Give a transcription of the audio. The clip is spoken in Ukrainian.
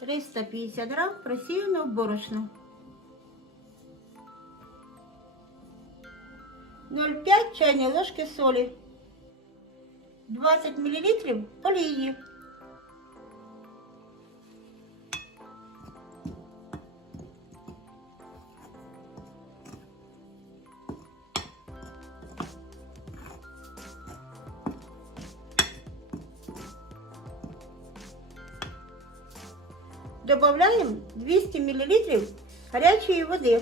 350 грам просіяного борошна. 0,5 чайної ложки солі. 20 мл олії. Добавляємо 200 мл гарячої води.